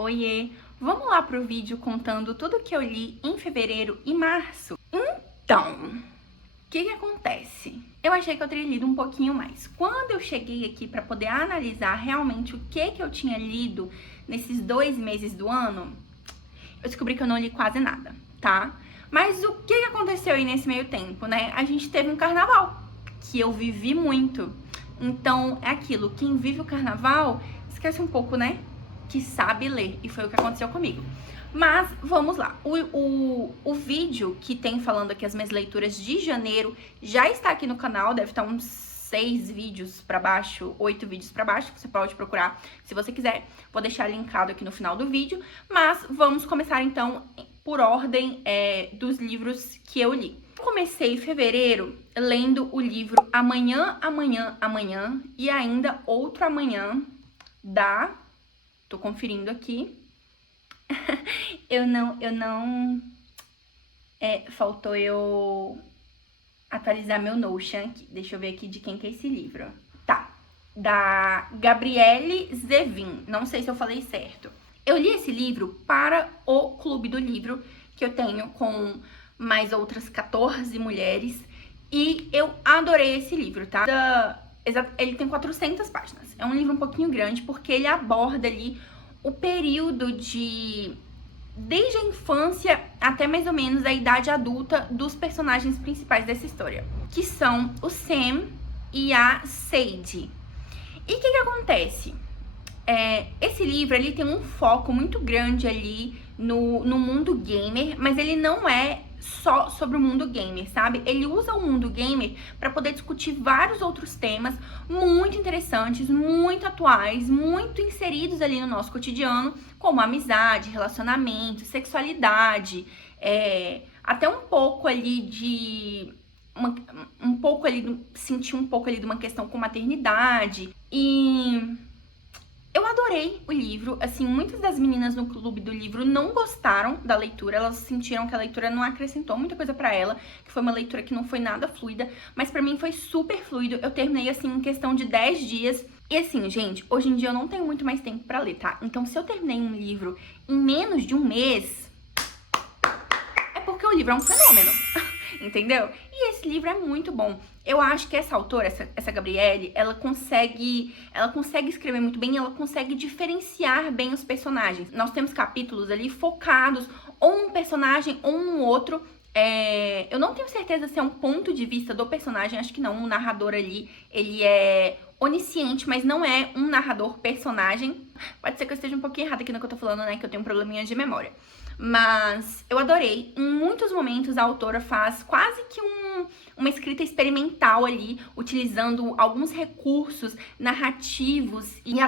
Oiê! Vamos lá pro vídeo contando tudo que eu li em fevereiro e março? Então, o que acontece? Eu achei que eu teria lido um pouquinho mais. Quando eu cheguei aqui para poder analisar realmente o que eu tinha lido nesses 2 meses do ano, eu descobri que eu não li quase nada, tá? Mas o que aconteceu aí nesse meio tempo, né? A gente teve um carnaval, que eu vivi muito. Então, é aquilo, quem vive o carnaval, esquece um pouco, né? Que sabe ler, e foi o que aconteceu comigo. Mas, vamos lá, o vídeo que tem falando aqui as minhas leituras de janeiro já está aqui no canal, deve estar uns 6 vídeos pra baixo, 8 vídeos pra baixo, você pode procurar se você quiser, vou deixar linkado aqui no final do vídeo, mas vamos começar então por ordem dos livros que eu li. Comecei em fevereiro lendo o livro Amanhã, Amanhã, Amanhã e ainda Outro Amanhã da... Tô conferindo aqui. Faltou eu atualizar meu Notion aqui. Deixa eu ver aqui de quem que é esse livro. Tá, da Gabriele Zevin. Não sei se eu falei certo. Eu li esse livro para o Clube do Livro, que eu tenho com mais outras 14 mulheres. E eu adorei esse livro, tá? Ele tem 400 páginas. É um livro um pouquinho grande, porque ele aborda ali o período desde a infância até mais ou menos a idade adulta dos personagens principais dessa história, que são o Sam e a Sadie. E o que acontece? Esse livro ele tem um foco muito grande ali no mundo gamer, mas ele não é só sobre o mundo gamer, sabe? Ele usa o mundo gamer para poder discutir vários outros temas muito interessantes, muito atuais, muito inseridos ali no nosso cotidiano, como amizade, relacionamento, sexualidade, até um pouco ali de... sentir um pouco ali de uma questão com maternidade. E... eu adorei o livro, assim, muitas das meninas no Clube do Livro não gostaram da leitura, elas sentiram que a leitura não acrescentou muita coisa pra ela, que foi uma leitura que não foi nada fluida, mas pra mim foi super fluido, eu terminei, assim, em questão de 10 dias, e assim, gente, hoje em dia eu não tenho muito mais tempo pra ler, tá? Então, se eu terminei um livro em menos de um mês, é porque o livro é um fenômeno. Entendeu? E esse livro é muito bom. Eu acho que essa autora, essa Gabriele, ela consegue escrever muito bem, ela consegue diferenciar bem os personagens. Nós temos capítulos ali focados ou num personagem ou num outro. Eu não tenho certeza se é um ponto de vista do personagem, acho que não. O narrador ali, ele é onisciente, mas não é um narrador personagem. Pode ser que eu esteja um pouquinho errada aqui no que eu tô falando, né? Que eu tenho um probleminha de memória. Mas eu adorei. Em muitos momentos a autora faz quase que uma escrita experimental ali, utilizando alguns recursos narrativos e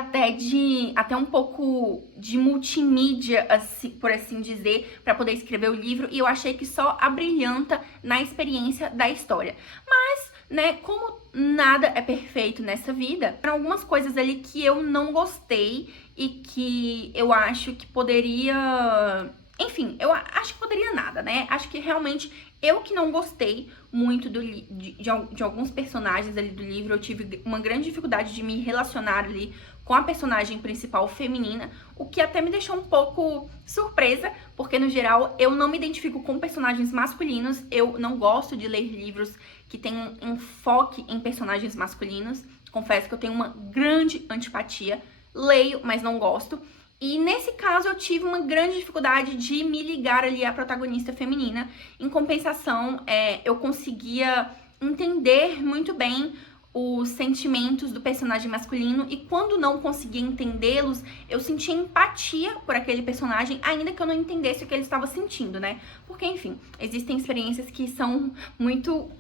até um pouco de multimídia, assim, por assim dizer, para poder escrever o livro. E eu achei que só abrilhanta na experiência da história. Mas, né, como nada é perfeito nessa vida, tem algumas coisas ali que eu não gostei e que eu acho que poderia... Enfim, eu acho que poderia nada, né? Acho que realmente eu que não gostei muito de alguns personagens ali do livro, eu tive uma grande dificuldade de me relacionar ali com a personagem principal feminina, o que até me deixou um pouco surpresa, porque no geral eu não me identifico com personagens masculinos, eu não gosto de ler livros que têm um enfoque em personagens masculinos, confesso que eu tenho uma grande antipatia, leio, mas não gosto. E nesse caso eu tive uma grande dificuldade de me ligar ali à protagonista feminina. Em compensação, eu conseguia entender muito bem os sentimentos do personagem masculino e quando não conseguia entendê-los, eu sentia empatia por aquele personagem, ainda que eu não entendesse o que ele estava sentindo, né? Porque, enfim, existem experiências que são muito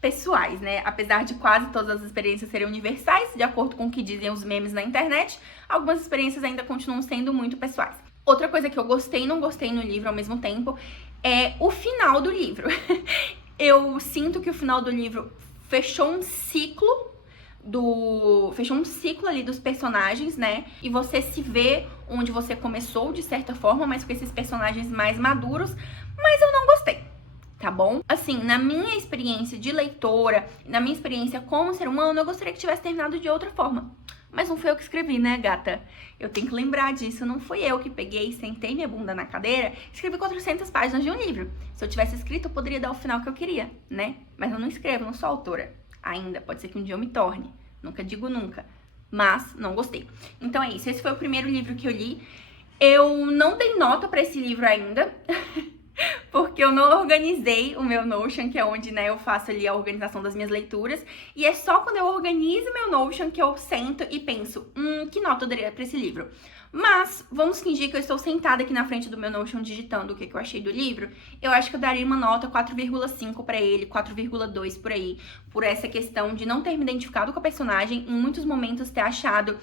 pessoais, né? Apesar de quase todas as experiências serem universais, de acordo com o que dizem os memes na internet, algumas experiências ainda continuam sendo muito pessoais. Outra coisa que eu gostei e não gostei no livro ao mesmo tempo é o final do livro. Eu sinto que o final do livro fechou um ciclo ali dos personagens, né? E você se vê onde você começou, de certa forma, mas com esses personagens mais maduros, mas eu não gostei. Tá bom? Assim, na minha experiência de leitora, na minha experiência como ser humano, eu gostaria que tivesse terminado de outra forma. Mas não foi eu que escrevi, né, gata? Eu tenho que lembrar disso. Não fui eu que peguei, sentei minha bunda na cadeira, escrevi 400 páginas de um livro. Se eu tivesse escrito, eu poderia dar o final que eu queria, né? Mas eu não escrevo, não sou autora ainda. Pode ser que um dia eu me torne. Nunca digo nunca. Mas não gostei. Então é isso. Esse foi o primeiro livro que eu li. Eu não dei nota pra esse livro ainda. Porque eu não organizei o meu Notion, que é onde, né, eu faço ali a organização das minhas leituras. E é só quando eu organizo meu Notion que eu sento e penso, que nota eu daria pra esse livro? Mas, vamos fingir que eu estou sentada aqui na frente do meu Notion digitando o que eu achei do livro. Eu acho que eu daria uma nota 4,5 pra ele, 4,2 por aí. Por essa questão de não ter me identificado com a personagem, em muitos momentos ter achado...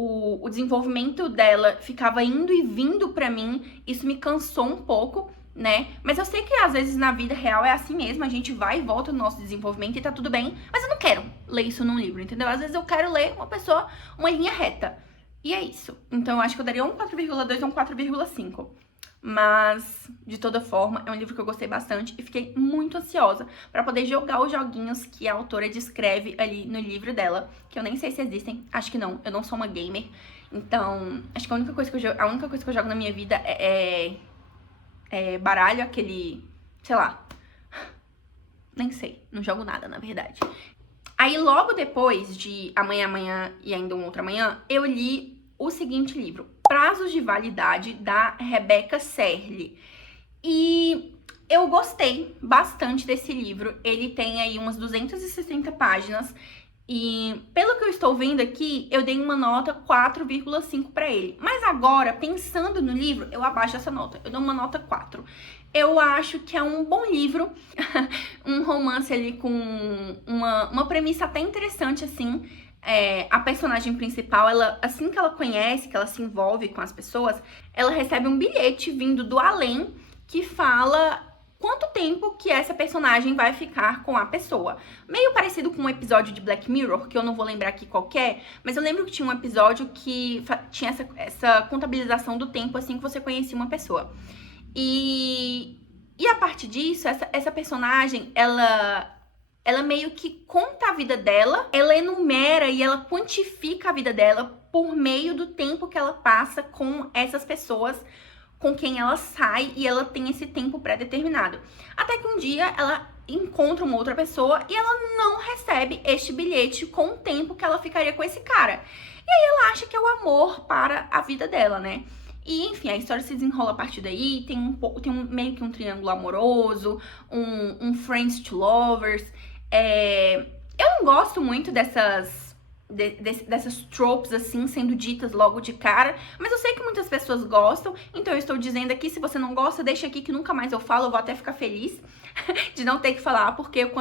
O desenvolvimento dela ficava indo e vindo pra mim, isso me cansou um pouco, né? Mas eu sei que às vezes na vida real é assim mesmo, a gente vai e volta no nosso desenvolvimento e tá tudo bem, mas eu não quero ler isso num livro, entendeu? Às vezes eu quero ler uma linha reta, e é isso. Então eu acho que eu daria um 4,2 ou um 4,5. Mas, de toda forma, é um livro que eu gostei bastante e fiquei muito ansiosa pra poder jogar os joguinhos que a autora descreve ali no livro dela, que eu nem sei se existem, acho que não, eu não sou uma gamer, então acho que a única coisa que eu jogo na minha vida é baralho, aquele, sei lá, nem sei, não jogo nada, na verdade. Aí, logo depois de Amanhã, Amanhã e Ainda um Outro Amanhã, eu li o seguinte livro, Prazos de Validade, da Rebecca Serle. E eu gostei bastante desse livro. Ele tem aí umas 260 páginas. E pelo que eu estou vendo aqui, eu dei uma nota 4,5 para ele. Mas agora, pensando no livro, eu abaixo essa nota. Eu dou uma nota 4. Eu acho que é um bom livro. Um romance ali com uma premissa até interessante, assim. A personagem principal, ela, assim que ela conhece, que ela se envolve com as pessoas, ela recebe um bilhete vindo do além que fala quanto tempo que essa personagem vai ficar com a pessoa. Meio parecido com um episódio de Black Mirror, que eu não vou lembrar aqui qual que é, mas eu lembro que tinha um episódio que tinha essa contabilização do tempo assim que você conhecia uma pessoa. E a partir disso, essa personagem, ela meio que conta a vida dela, ela enumera e ela quantifica a vida dela por meio do tempo que ela passa com essas pessoas com quem ela sai, e ela tem esse tempo pré-determinado. Até que um dia ela encontra uma outra pessoa e ela não recebe este bilhete com o tempo que ela ficaria com esse cara. E aí ela acha que é o amor para a vida dela, né? E, enfim, a história se desenrola a partir daí, tem meio que um triângulo amoroso, um friends to lovers. Eu não gosto muito dessas tropes, assim, sendo ditas logo de cara, mas eu sei que muitas pessoas gostam, então eu estou dizendo aqui, se você não gosta, deixa aqui que nunca mais eu falo, eu vou até ficar feliz de não ter que falar, porque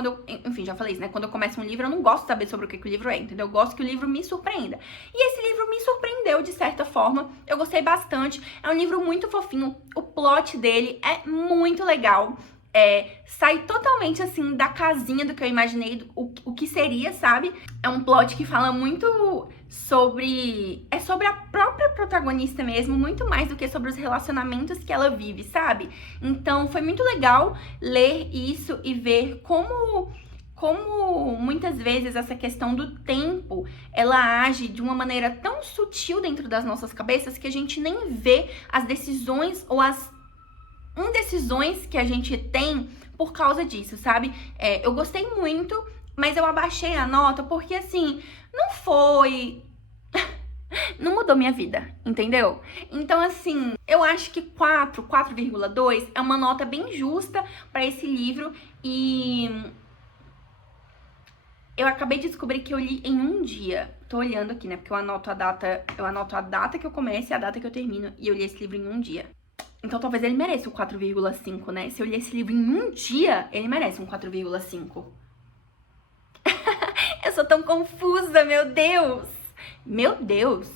enfim, já falei isso, né, quando eu começo um livro, eu não gosto de saber sobre o que o livro é, entendeu? Eu gosto que o livro me surpreenda, e esse livro me surpreendeu de certa forma, eu gostei bastante, é um livro muito fofinho, o plot dele é muito legal, sai totalmente, assim, da casinha do que eu imaginei, o que seria, sabe? É um plot que fala muito sobre a própria protagonista mesmo, muito mais do que sobre os relacionamentos que ela vive, sabe? Então, foi muito legal ler isso e ver como muitas vezes essa questão do tempo, ela age de uma maneira tão sutil dentro das nossas cabeças que a gente nem vê as decisões ou as indecisões que a gente tem por causa disso, sabe? Eu gostei muito, mas eu abaixei a nota porque, assim, não foi... não mudou minha vida, entendeu? Então, assim, eu acho que 4,2 é uma nota bem justa pra esse livro e... eu acabei de descobrir que eu li em um dia. Tô olhando aqui, né? Porque eu anoto a data que eu começo e a data que eu termino. E eu li esse livro em um dia. Então talvez ele mereça o 4,5, né? Se eu li esse livro em um dia, ele merece um 4,5. Eu sou tão confusa, meu Deus! Meu Deus!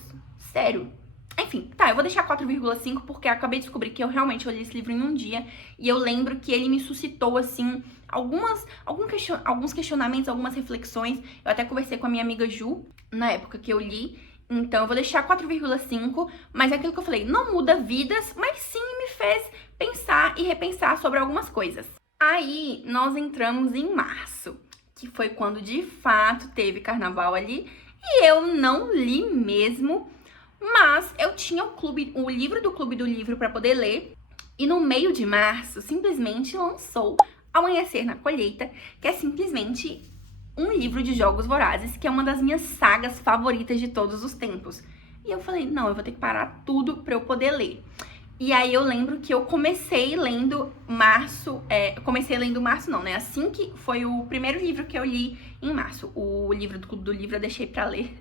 Sério? Enfim, tá, eu vou deixar 4,5 porque eu acabei de descobrir que eu realmente li esse livro em um dia. E eu lembro que ele me suscitou, assim, alguns questionamentos, algumas reflexões. Eu até conversei com a minha amiga Ju, na época que eu li. Então, eu vou deixar 4,5, mas é aquilo que eu falei, não muda vidas, mas sim me fez pensar e repensar sobre algumas coisas. Aí, nós entramos em março, que foi quando de fato teve carnaval ali, E eu não li mesmo, mas eu tinha o livro do Clube do Livro para poder ler. E no meio de março, simplesmente lançou Amanhecer na Colheita, que é simplesmente um livro de jogos vorazes, que é uma das minhas sagas favoritas de todos os tempos. E eu falei, não, eu vou ter que parar tudo pra eu poder ler. E aí eu lembro que eu comecei lendo março, não, né? Assim que foi o primeiro livro que eu li em março. O livro do Clube do Livro eu deixei pra ler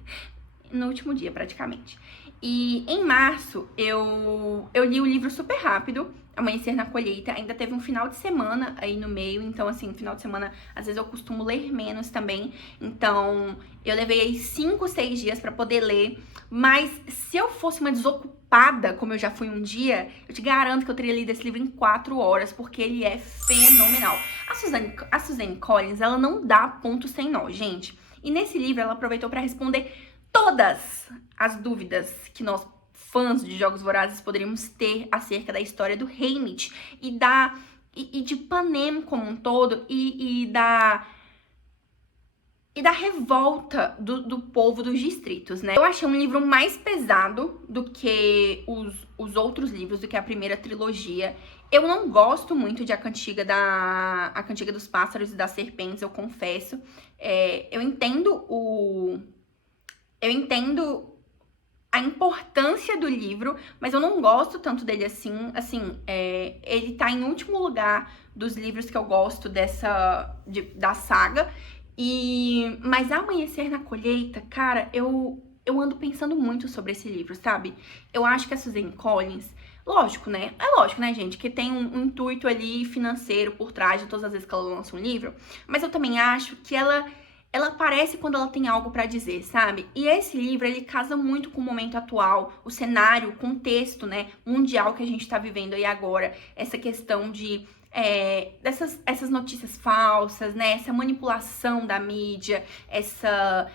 no último dia, praticamente. E em março eu li o livro super rápido, Amanhecer na Colheita. Ainda teve um final de semana aí no meio, então assim, final de semana às vezes eu costumo ler menos também. Então eu levei aí 5, 6 dias pra poder ler. Mas se eu fosse uma desocupada, como eu já fui um dia, eu te garanto que eu teria lido esse livro em 4 horas, porque ele é fenomenal. A Suzanne Collins, ela não dá ponto sem nó, gente. E nesse livro ela aproveitou pra responder todas as dúvidas que nós, fãs de Jogos Vorazes, poderíamos ter acerca da história do Haymitch e de Panem como um todo e da revolta do povo dos distritos, né? Eu achei um livro mais pesado do que os outros livros, do que a primeira trilogia. Eu não gosto muito de A Cantiga dos Pássaros e das Serpentes, eu confesso. Eu entendo a importância do livro, mas eu não gosto tanto dele assim. Assim, ele tá em último lugar dos livros que eu gosto da saga. Mas Amanhecer na Colheita, cara, eu ando pensando muito sobre esse livro, sabe? Eu acho que a Suzanne Collins, lógico, né? É lógico, né, gente, que tem um intuito ali financeiro por trás de todas as vezes que ela lança um livro, mas eu também acho que ela aparece quando ela tem algo pra dizer, sabe? E esse livro, ele casa muito com o momento atual, o cenário, o contexto, né, mundial que a gente tá vivendo aí agora. Essa questão de essas notícias falsas, né? Essa manipulação da mídia, essa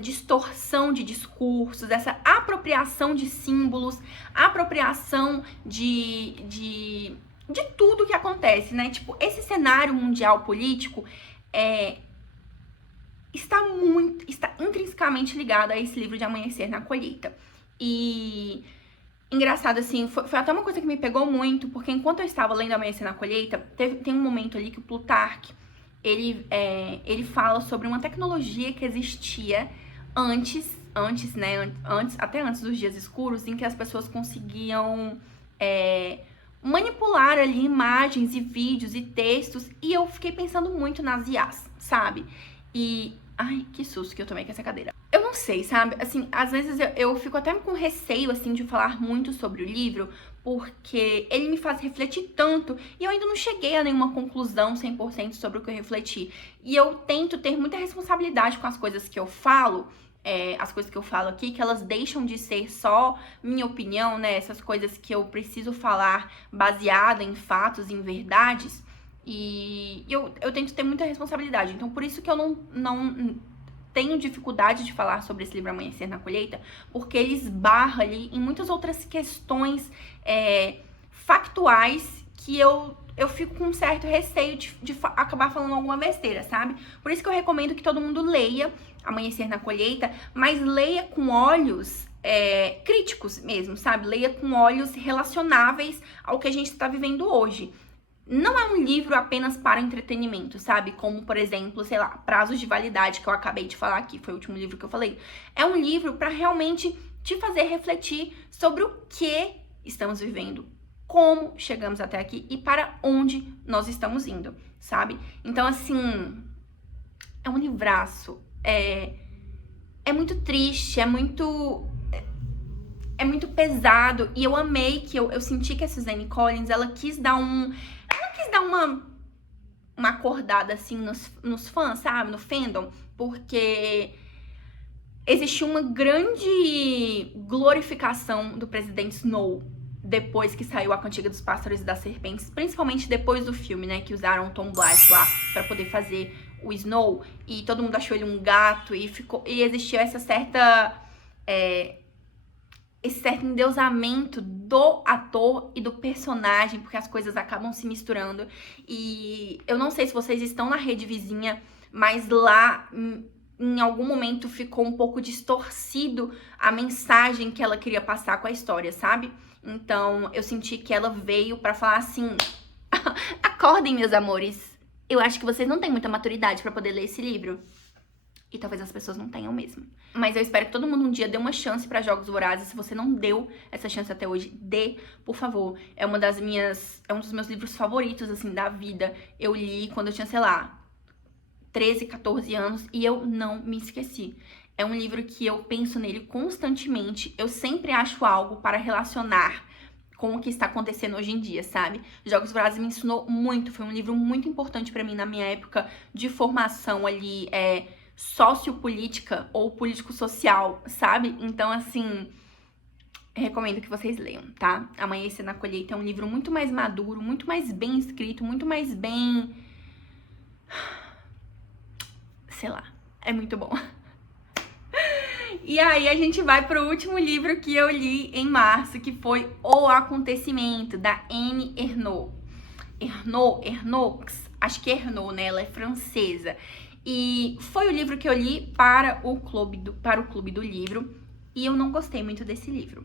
distorção de discursos, essa apropriação de símbolos, apropriação de tudo que acontece, né? Tipo, esse cenário mundial político está intrinsecamente ligado a esse livro de Amanhecer na Colheita. E engraçado, assim, foi até uma coisa que me pegou muito, porque enquanto eu estava lendo Amanhecer na Colheita, tem um momento ali que o Plutarque, ele fala sobre uma tecnologia que existia até antes dos dias escuros, em que as pessoas conseguiam manipular ali imagens e vídeos e textos, e eu fiquei pensando muito nas IAs, sabe? Ai, que susto que eu tomei com essa cadeira. Eu não sei, sabe? Assim, às vezes eu fico até com receio, assim, de falar muito sobre o livro, porque ele me faz refletir tanto e eu ainda não cheguei a nenhuma conclusão 100% sobre o que eu refleti. E eu tento ter muita responsabilidade com as coisas que eu falo, as coisas que eu falo aqui, que elas deixam de ser só minha opinião, né? Essas coisas que eu preciso falar baseada em fatos, em verdades. E eu tento ter muita responsabilidade. Então, por isso que eu não tenho dificuldade de falar sobre esse livro Amanhecer na Colheita, porque ele esbarra ali em muitas outras questões factuais que eu fico com um certo receio de acabar falando alguma besteira, sabe? Por isso que eu recomendo que todo mundo leia Amanhecer na Colheita, mas leia com olhos críticos mesmo, sabe? Leia com olhos relacionáveis ao que a gente está vivendo hoje. Não é um livro apenas para entretenimento, sabe? Como, por exemplo, sei lá, Prazos de Validade, que eu acabei de falar aqui, foi o último livro que eu falei. É um livro para realmente te fazer refletir sobre o que estamos vivendo, como chegamos até aqui e para onde nós estamos indo, sabe? Então, assim, é um livraço. É muito triste, é muito pesado. E eu amei que eu senti que a Suzanne Collins, ela quis dar uma acordada, assim, nos fãs, sabe? No fandom. Porque existiu uma grande glorificação do presidente Snow depois que saiu A Cantiga dos Pássaros e das Serpentes. Principalmente depois do filme, né? Que usaram o Tom Blythe lá pra poder fazer o Snow. E todo mundo achou ele um gato. E existiu esse certo endeusamento do ator e do personagem, porque as coisas acabam se misturando. E eu não sei se vocês estão na rede vizinha, mas lá em algum momento ficou um pouco distorcido a mensagem que ela queria passar com a história, sabe? Então, eu senti que ela veio pra falar assim: acordem, meus amores. Eu acho que vocês não têm muita maturidade pra poder ler esse livro. E talvez as pessoas não tenham mesmo. Mas eu espero que todo mundo um dia dê uma chance pra Jogos Vorazes. Se você não deu essa chance até hoje, dê, por favor. É um dos meus livros favoritos, assim, da vida. Eu li quando eu tinha, sei lá, 13, 14 anos e eu não me esqueci. É um livro que eu penso nele constantemente. Eu sempre acho algo para relacionar com o que está acontecendo hoje em dia, sabe? Jogos Vorazes me ensinou muito. Foi um livro muito importante pra mim na minha época de formação ali, sociopolítica ou político-social, sabe? Então, assim, recomendo que vocês leiam, tá? Amanhecer na Colheita é um livro muito mais maduro, muito mais bem escrito, muito mais bem... sei lá, é muito bom. E aí a gente vai pro último livro que eu li em março, que foi O Acontecimento, da Annie Ernaux. Ernaux, acho que é Ernaux, né? Ela é francesa. E foi o livro que eu li para o Clube do Livro, e eu não gostei muito desse livro.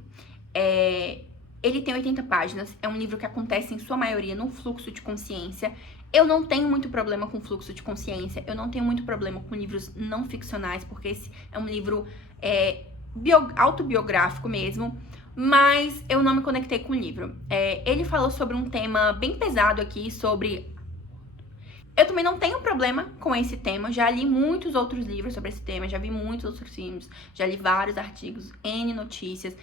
Ele tem 80 páginas, é um livro que acontece em sua maioria no fluxo de consciência. Eu não tenho muito problema com fluxo de consciência, eu não tenho muito problema com livros não ficcionais, porque esse é um livro autobiográfico mesmo, mas eu não me conectei com o livro. Ele falou sobre um tema bem pesado aqui, sobre... Eu também não tenho problema com esse tema, já li muitos outros livros sobre esse tema, já vi muitos outros filmes, já li vários artigos, N notícias,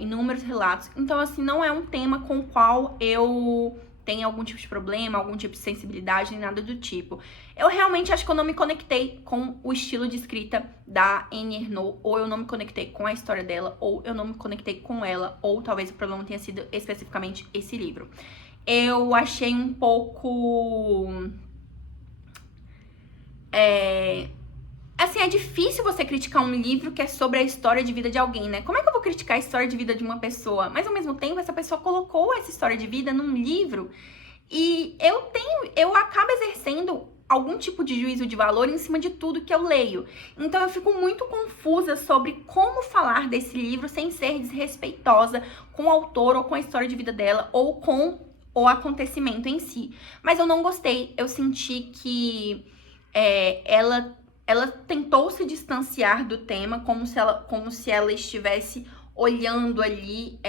inúmeros relatos. Então, assim, não é um tema com o qual eu tenho algum tipo de problema, algum tipo de sensibilidade, nem nada do tipo. Eu realmente acho que eu não me conectei com o estilo de escrita da Annie Ernaux, ou eu não me conectei com a história dela, ou eu não me conectei com ela, ou talvez o problema tenha sido especificamente esse livro. Eu achei um pouco... assim, é difícil você criticar um livro que é sobre a história de vida de alguém, né? Como é que eu vou criticar a história de vida de uma pessoa? Mas, ao mesmo tempo, essa pessoa colocou essa história de vida num livro e eu acabo exercendo algum tipo de juízo de valor em cima de tudo que eu leio. Então, eu fico muito confusa sobre como falar desse livro sem ser desrespeitosa com o autor ou com a história de vida dela ou com o acontecimento em si. Mas eu não gostei. Eu senti que ela tentou se distanciar do tema como se ela estivesse olhando ali,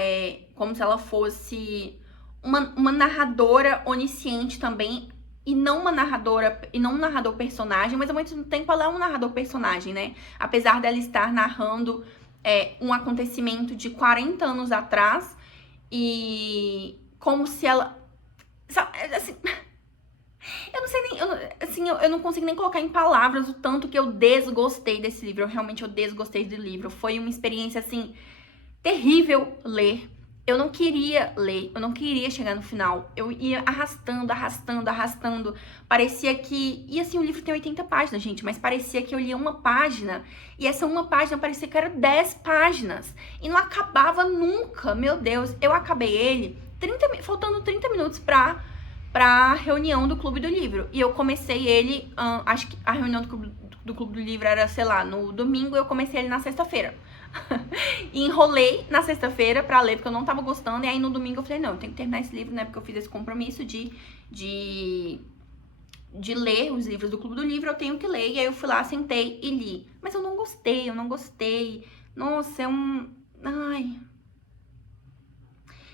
como se ela fosse uma narradora onisciente também, e não uma narradora, e não um narrador personagem, mas ao mesmo tempo ela é um narrador personagem, né? Apesar dela estar narrando um acontecimento de 40 anos atrás, e como se ela... assim, eu não sei nem, eu não consigo nem colocar em palavras o tanto que eu desgostei desse livro. Eu desgostei do livro. Foi uma experiência, assim, terrível ler. Eu não queria ler, eu não queria chegar no final. Eu ia arrastando. Parecia que... E assim, o livro tem 80 páginas, gente, mas parecia que eu lia uma página. E essa uma página parecia que era 10 páginas. E não acabava nunca, meu Deus. Eu acabei ele faltando 30 minutos pra reunião do Clube do Livro. E eu comecei ele, acho que a reunião do Clube do Livro era, sei lá, no domingo, eu comecei ele na sexta-feira. E enrolei na sexta-feira pra ler, porque eu não tava gostando. E aí no domingo eu falei, não, eu tenho que terminar esse livro, né? Porque eu fiz esse compromisso de ler os livros do Clube do Livro, eu tenho que ler. E aí eu fui lá, sentei e li. Mas eu não gostei. Nossa, ai...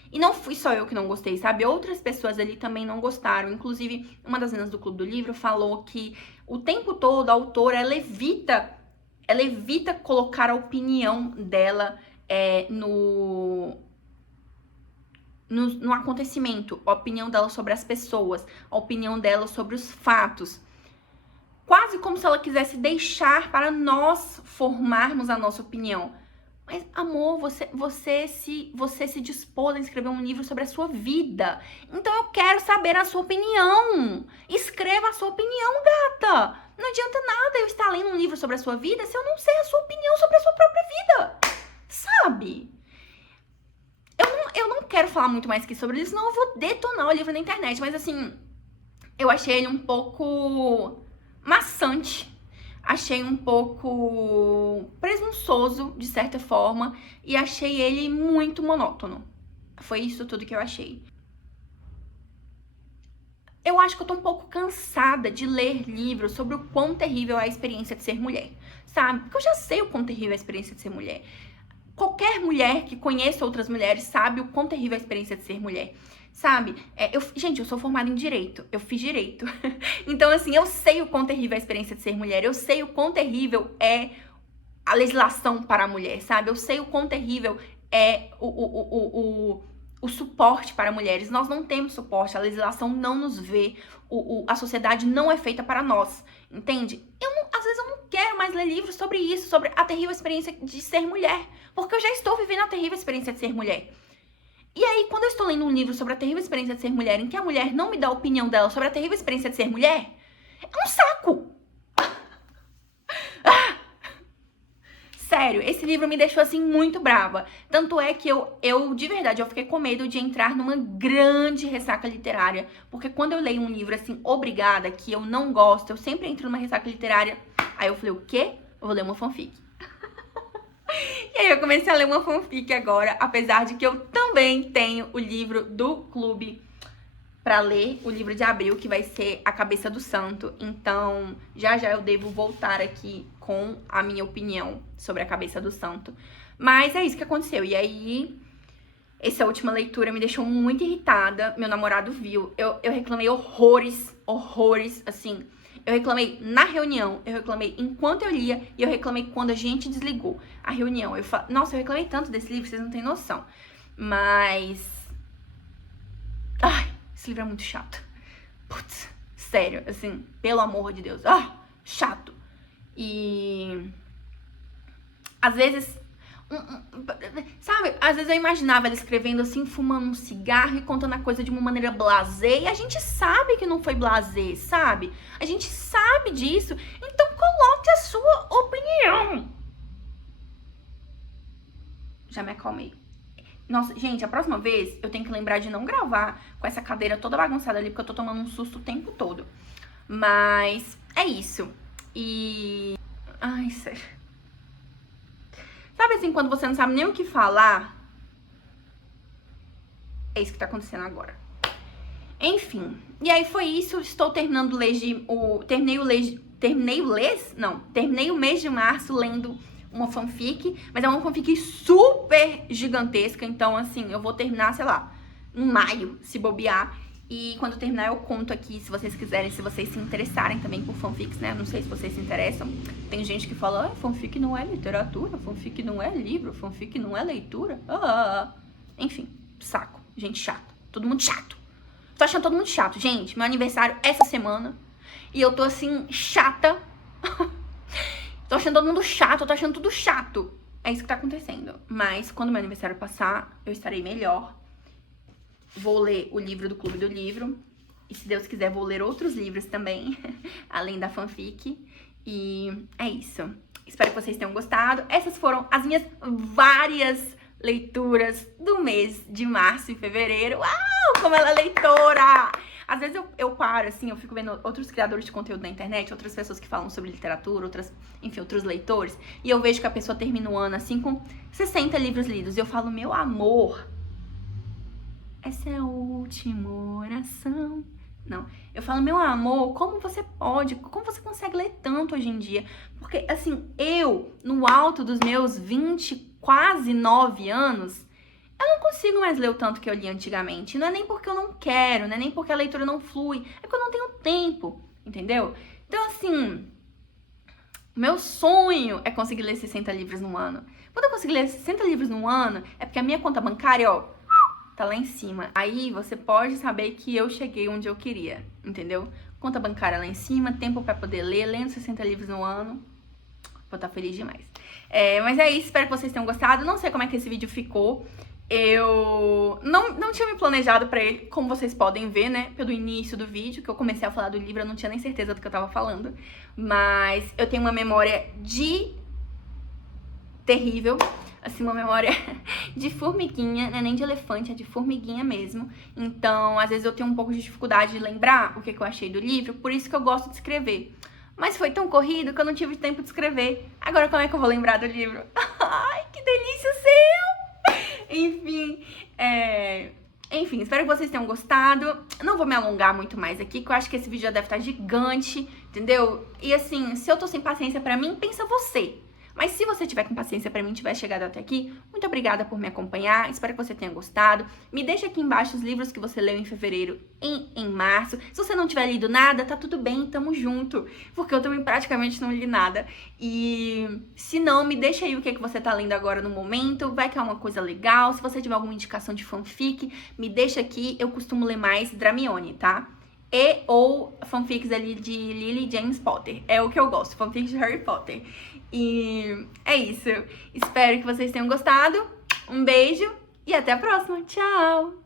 E não fui só eu que não gostei, sabe? Outras pessoas ali também não gostaram. Inclusive, uma das meninas do Clube do Livro falou que o tempo todo a autora, ela evita colocar a opinião dela no acontecimento, a opinião dela sobre as pessoas, a opinião dela sobre os fatos. Quase como se ela quisesse deixar para nós formarmos a nossa opinião. Mas, amor, você se dispôs a escrever um livro sobre a sua vida. Então eu quero saber a sua opinião. Escreva a sua opinião, gata. Não adianta nada eu estar lendo um livro sobre a sua vida se eu não sei a sua opinião sobre a sua própria vida. Sabe? Eu não quero falar muito mais aqui sobre isso, senão eu vou detonar o livro na internet. Mas, assim, eu achei ele um pouco maçante. achei um pouco presunçoso, de certa forma, e achei ele muito monótono. Foi isso tudo que eu achei. Eu acho que eu tô um pouco cansada de ler livros sobre o quão terrível é a experiência de ser mulher, sabe? Porque eu já sei o quão terrível é a experiência de ser mulher. Qualquer mulher que conheça outras mulheres sabe o quão terrível é a experiência de ser mulher, sabe? Gente, eu sou formada em Direito, eu fiz Direito. Então, assim, eu sei o quão terrível é a experiência de ser mulher, eu sei o quão terrível é a legislação para a mulher, sabe? Eu sei o quão terrível é o suporte para mulheres. Nós não temos suporte, a legislação não nos vê, a sociedade não é feita para nós, entende? Às vezes eu não quero mais ler livros sobre isso, sobre a terrível experiência de ser mulher, porque eu já estou vivendo a terrível experiência de ser mulher. E aí, quando eu estou lendo um livro sobre a terrível experiência de ser mulher, em que a mulher não me dá a opinião dela sobre a terrível experiência de ser mulher, é um saco! Sério, esse livro me deixou, assim, muito brava. Tanto é que eu de verdade, eu fiquei com medo de entrar numa grande ressaca literária. Porque quando eu leio um livro, assim, obrigada, que eu não gosto, eu sempre entro numa ressaca literária. Aí eu falei, o quê? Eu vou ler uma fanfic. E aí eu comecei a ler uma fanfic agora, apesar de que eu também tenho o livro do clube pra ler, o livro de abril, que vai ser A Cabeça do Santo. Então, já eu devo voltar aqui com a minha opinião sobre A Cabeça do Santo. Mas é isso que aconteceu. E aí, essa última leitura me deixou muito irritada. Meu namorado viu. Eu reclamei horrores, assim. Eu reclamei na reunião, eu reclamei enquanto eu lia e eu reclamei quando a gente desligou a reunião. Nossa, eu reclamei tanto desse livro, vocês não têm noção. Mas... ai, esse livro é muito chato. Putz, sério, assim, pelo amor de Deus. Chato. E... às vezes... sabe, às vezes eu imaginava ele escrevendo assim, fumando um cigarro e contando a coisa de uma maneira blasé, e a gente sabe que não foi blasé, sabe? A gente sabe disso, então coloque a sua opinião. Já me acalmei. Nossa, gente, a próxima vez eu tenho que lembrar de não gravar com essa cadeira toda bagunçada ali, porque eu tô tomando um susto o tempo todo. Mas é isso. E... ai, sério. Sabe assim, quando você não sabe nem o que falar? É isso que tá acontecendo agora. Enfim, e aí foi isso. Estou terminando terminei o mês de março lendo uma fanfic, mas é uma fanfic super gigantesca. Então, assim, eu vou terminar, sei lá, em maio, se bobear. E quando eu terminar eu conto aqui, se vocês quiserem, se vocês se interessarem também por fanfics, né? Não sei se vocês se interessam. Tem gente que fala, fanfic não é literatura, fanfic não é livro, fanfic não é leitura. Enfim, saco. Gente chata. Todo mundo chato. Tô achando todo mundo chato. Gente, meu aniversário essa semana. E eu tô assim, chata. Tô achando todo mundo chato, eu tô achando tudo chato. É isso que tá acontecendo. Mas quando meu aniversário passar, eu estarei melhor. Vou ler o livro do Clube do Livro. E se Deus quiser, vou ler outros livros também, além da fanfic. E é isso. Espero que vocês tenham gostado. Essas foram as minhas várias leituras do mês de março e fevereiro. Uau, como ela é leitora! Às vezes eu paro, assim, eu fico vendo outros criadores de conteúdo na internet, outras pessoas que falam sobre literatura, outros leitores. E eu vejo que a pessoa termina o ano, assim, com 60 livros lidos. E eu falo, meu amor... essa é a última oração. Não, eu falo, meu amor, como você consegue ler tanto hoje em dia? Porque, assim, eu, no alto dos meus 20, quase 9 anos, eu não consigo mais ler o tanto que eu li antigamente. Não é nem porque eu não quero, não é nem porque a leitura não flui, é porque eu não tenho tempo, entendeu? Então, assim, meu sonho é conseguir ler 60 livros no ano. Quando eu conseguir ler 60 livros no ano, é porque a minha conta bancária, ó, tá lá em cima. Aí você pode saber que eu cheguei onde eu queria, entendeu? Conta bancária lá em cima, tempo pra poder ler, lendo 60 livros no ano. Vou estar feliz demais. Mas é isso, espero que vocês tenham gostado. Não sei como é que esse vídeo ficou. Eu não tinha me planejado pra ele, como vocês podem ver, né? Pelo início do vídeo, que eu comecei a falar do livro, eu não tinha nem certeza do que eu tava falando. Mas eu tenho uma memória terrível. Assim, uma memória de formiguinha, não é nem de elefante, é de formiguinha mesmo. Então, às vezes eu tenho um pouco de dificuldade de lembrar o que eu achei do livro, por isso que eu gosto de escrever. mas foi tão corrido que eu não tive tempo de escrever. Agora como é que eu vou lembrar do livro? Ai, que delícia seu! Enfim, espero que vocês tenham gostado. Não vou me alongar muito mais aqui, que eu acho que esse vídeo já deve estar gigante, entendeu? E assim, se eu tô sem paciência pra mim, pensa você. Mas se você tiver com paciência pra mim e tiver chegado até aqui, muito obrigada por me acompanhar, espero que você tenha gostado. Me deixa aqui embaixo os livros que você leu em fevereiro e em março. Se você não tiver lido nada, tá tudo bem, tamo junto, porque eu também praticamente não li nada. E se não, me deixa aí o que você tá lendo agora no momento, vai que é uma coisa legal. Se você tiver alguma indicação de fanfic, me deixa aqui, eu costumo ler mais Dramione, tá? E ou fanfics ali de Lily James Potter. É o que eu gosto, fanfics de Harry Potter. E é isso. Espero que vocês tenham gostado. Um beijo e até a próxima. Tchau!